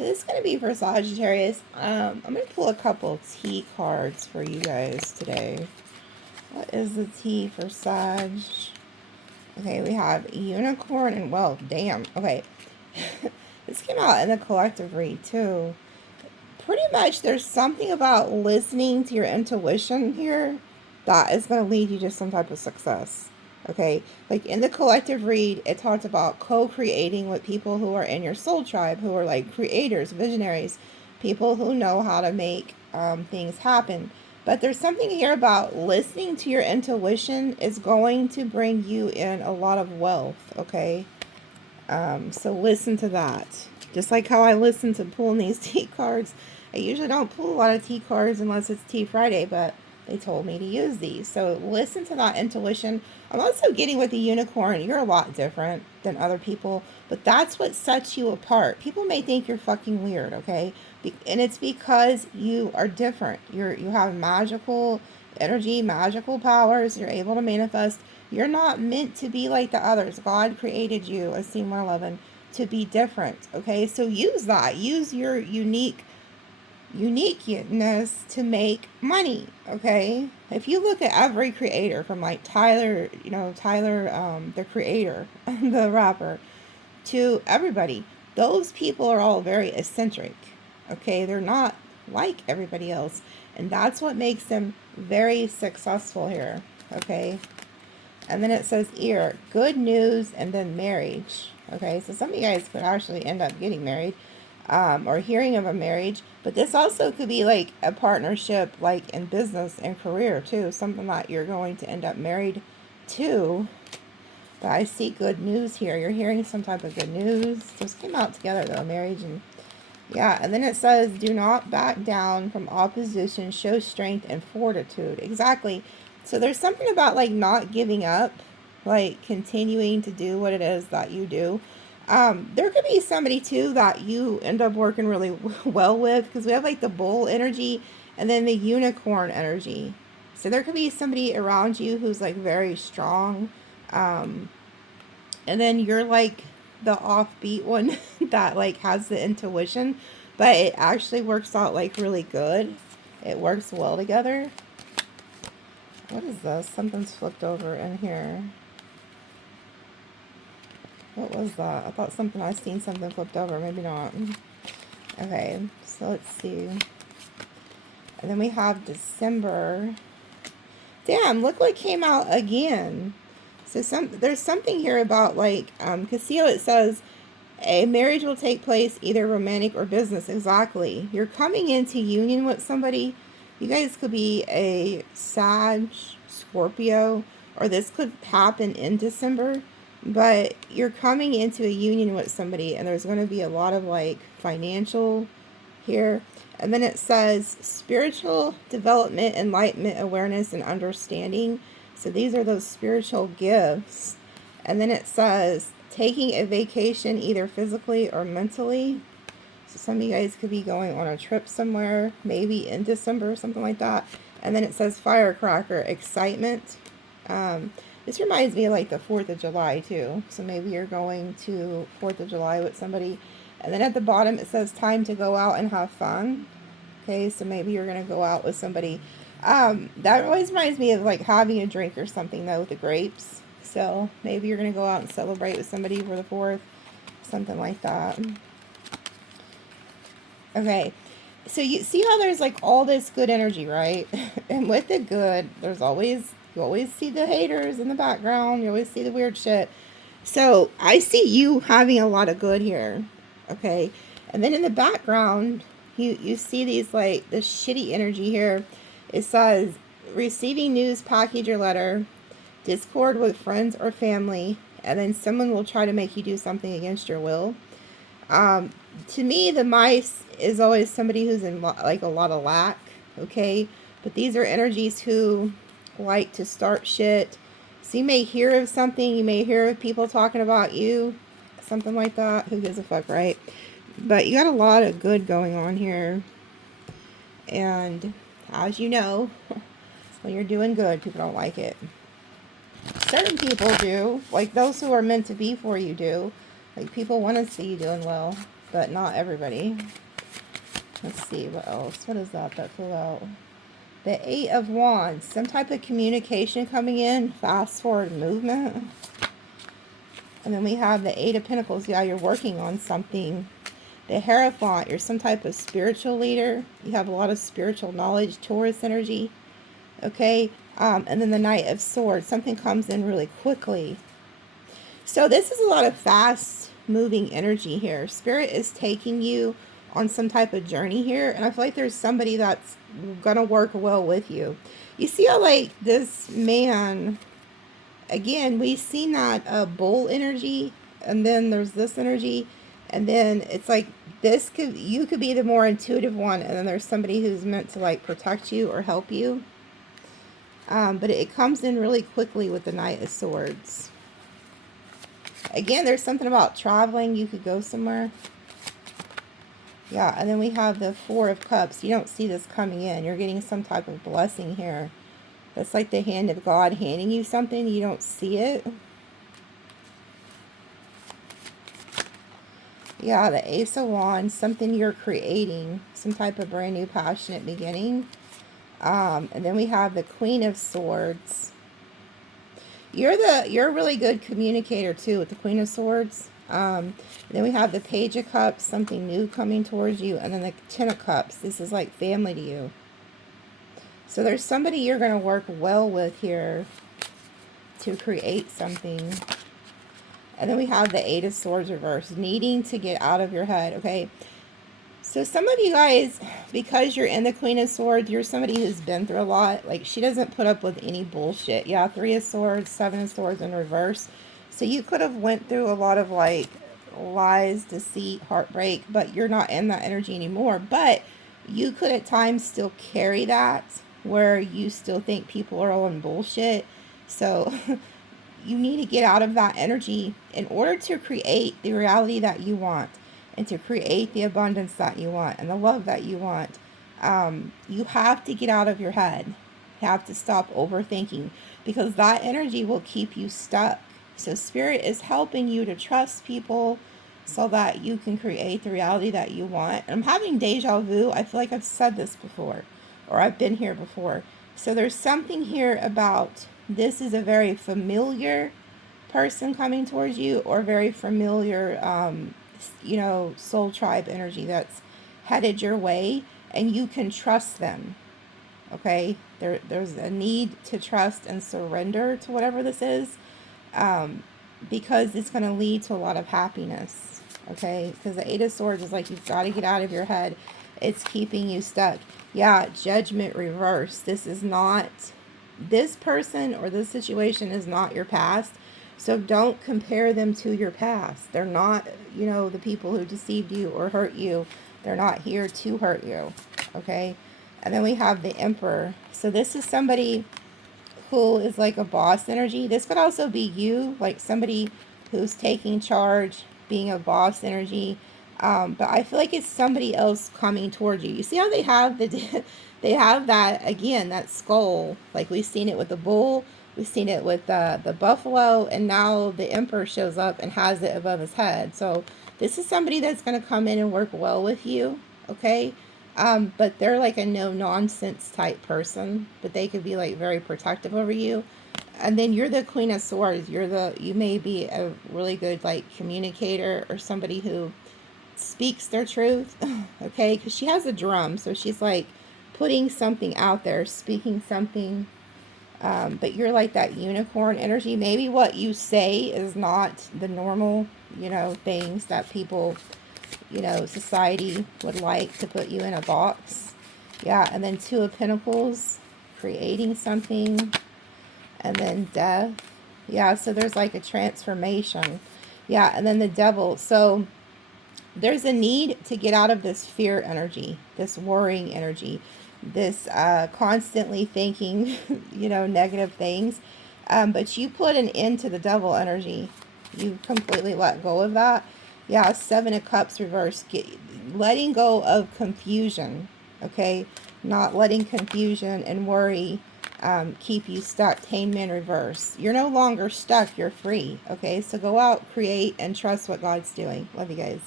This is going to be for Sagittarius. I'm going to pull a couple T cards for you guys today. What is the T for Sag? Okay, we have Unicorn and Wealth. Damn. Okay. This came out in the collective read, too. Pretty much, there's something about listening to your intuition here that is going to lead you to some type of success. Okay, like in the collective read, it talks about co-creating with people who are in your soul tribe, who are like creators, visionaries, people who know how to make things happen. But there's something here about listening to your intuition is going to bring you in a lot of wealth, okay? So listen to that. Just like how I listen to pulling these T cards. I usually don't pull a lot of T cards unless it's T Friday, but they told me to use these. So listen to that intuition. I'm also getting with the unicorn. You're a lot different than other people, but that's what sets you apart. People may think you're fucking weird, okay? And it's because you are different. You have magical energy, magical powers. You're able to manifest. You're not meant to be like the others. God created you, as seen 111, to be different, okay? So use that. Use your uniqueness to make money, okay? If you look at every creator from like Tyler, the creator, the rapper, to everybody, those people are all very eccentric, okay? They're not like everybody else, and that's what makes them very successful here, okay? And then it says here, good news and then marriage, okay? So some of you guys could actually end up getting married. Or hearing of a marriage, but this also could be like a partnership, like in business and career too, something that you're going to end up married to. But I see good news here. You're hearing some type of good news. Those came out together though, marriage and yeah. And then it says, do not back down from opposition, show strength and fortitude. Exactly. So there's something about like not giving up, like continuing to do what it is that you do. There could be somebody too that you end up working really well with, because we have like the bull energy and then the unicorn energy. So there could be somebody around you who's like very strong. And then you're like the offbeat one that like has the intuition, but it actually works out like really good. It works well together. What is this? Something's flipped over in here. What was that? I thought I seen something flipped over. Maybe not. Okay, so let's see. And then we have December. Damn, look what came out again. So there's something here about like, Casio, it says, a marriage will take place, either romantic or business. Exactly. You're coming into union with somebody. You guys could be a Sag, Scorpio, or this could happen in December. But you're coming into a union with somebody, and there's going to be a lot of like financial here. And then it says spiritual development, enlightenment, awareness, and understanding. So these are those spiritual gifts. And then it says taking a vacation, either physically or mentally. So some of you guys could be going on a trip somewhere, maybe in December or something like that. And then it says firecracker, excitement. This reminds me of like the 4th of July too. So maybe you're going to 4th of July with somebody. And then at the bottom it says time to go out and have fun. Okay, so maybe you're going to go out with somebody. That always reminds me of like having a drink or something though with the grapes. So maybe you're going to go out and celebrate with somebody for the 4th. Something like that. Okay, so you see how there's like all this good energy, right? And with the good, there's always... You always see the haters in the background. You always see the weird shit. So I see you having a lot of good here. Okay. And then in the background, you see these like this shitty energy here. It says receiving news, package or letter, discord with friends or family, and then someone will try to make you do something against your will. To me, the mice is always somebody who's in like a lot of lack. Okay. But these are energies who like to start shit. So you may hear of something, you may hear of people talking about you, something like that. Who gives a fuck, right? But you got a lot of good going on here. And as you know, when you're doing good, people don't like it. Certain people do, like those who are meant to be for you do. Like people want to see you doing well. but not everybody. Let's see, what else? What is that flew out? The Eight of Wands. Some type of communication coming in. Fast forward movement. And then we have the Eight of Pentacles. Yeah, you're working on something. The Hierophant. You're some type of spiritual leader. You have a lot of spiritual knowledge. Taurus energy. Okay. And then the Knight of Swords. Something comes in really quickly. So this is a lot of fast moving energy here. Spirit is taking you on some type of journey here, and I feel like there's somebody that's gonna work well with you. You see how, like, this man, again, we've seen that bull energy, and then there's this energy, and then it's like this you could be the more intuitive one, and then there's somebody who's meant to like protect you or help you. But it comes in really quickly with the Knight of Swords. Again, there's something about traveling. You could go somewhere. Yeah, and then we have the Four of Cups. You don't see this coming in. You're getting some type of blessing here. That's like the hand of God handing you something. You don't see it. Yeah, the Ace of Wands. Something you're creating. Some type of brand new passionate beginning. And then we have the Queen of Swords. You're a really good communicator too with the Queen of Swords. Then we have the Page of Cups, something new coming towards you, and then the Ten of Cups. This is like family to you. So there's somebody you're going to work well with here to create something. And then we have the Eight of Swords reversed, needing to get out of your head. Okay. So some of you guys, because you're in the Queen of Swords, you're somebody who's been through a lot. Like, she doesn't put up with any bullshit. Yeah, Three of Swords, Seven of Swords in reverse. So you could have went through a lot of, like, lies, deceit, heartbreak, but you're not in that energy anymore. But you could at times still carry that, where you still think people are all in bullshit. So you need to get out of that energy in order to create the reality that you want. And to create the abundance that you want and the love that you want. You have to get out of your head. You have to stop overthinking, because that energy will keep you stuck. So Spirit is helping you to trust people so that you can create the reality that you want. And I'm having deja vu. I feel like I've said this before, or I've been here before. So there's something here about this is a very familiar person coming towards you, or very familiar you know, soul tribe energy that's headed your way, and you can trust them. Okay, there's a need to trust and surrender to whatever this is, because it's going to lead to a lot of happiness. Okay, because the Eight of Swords is like, you've got to get out of your head. It's keeping you stuck. Yeah, Judgment reversed. This is not, this person or this situation is not your past. So don't compare them to your past. They're not, you know, the people who deceived you or hurt you. They're not here to hurt you. Okay? And then we have the Emperor. So this is somebody who is like a boss energy. This could also be you, like somebody who's taking charge, being a boss energy. But I feel like it's somebody else coming towards you. You see how they have they have that, again, that skull. Like we've seen it with the bull. We've seen it with the buffalo, and now the Emperor shows up and has it above his head. So this is somebody that's going to come in and work well with you, okay? But they're like a no-nonsense type person, but they could be like very protective over you. And then you're the Queen of Swords. You may be a really good like communicator, or somebody who speaks their truth, okay? Because she has a drum, so she's like putting something out there, speaking something. But you're like that unicorn energy. Maybe what you say is not the normal, you know, things that people, you know, society would like to put you in a box. Yeah, and then Two of Pentacles, creating something. And then Death. Yeah, so there's like a transformation. Yeah, and then the Devil. So there's a need to get out of this fear energy, this worrying energy, this constantly thinking, you know, negative things. But you put an end to the Devil energy. You completely let go of that. Yeah, Seven of Cups reversed. Letting go of confusion, okay? Not letting confusion and worry keep you stuck. Hangman reverse. You're no longer stuck. You're free, okay? So go out, create, and trust what God's doing. Love you guys.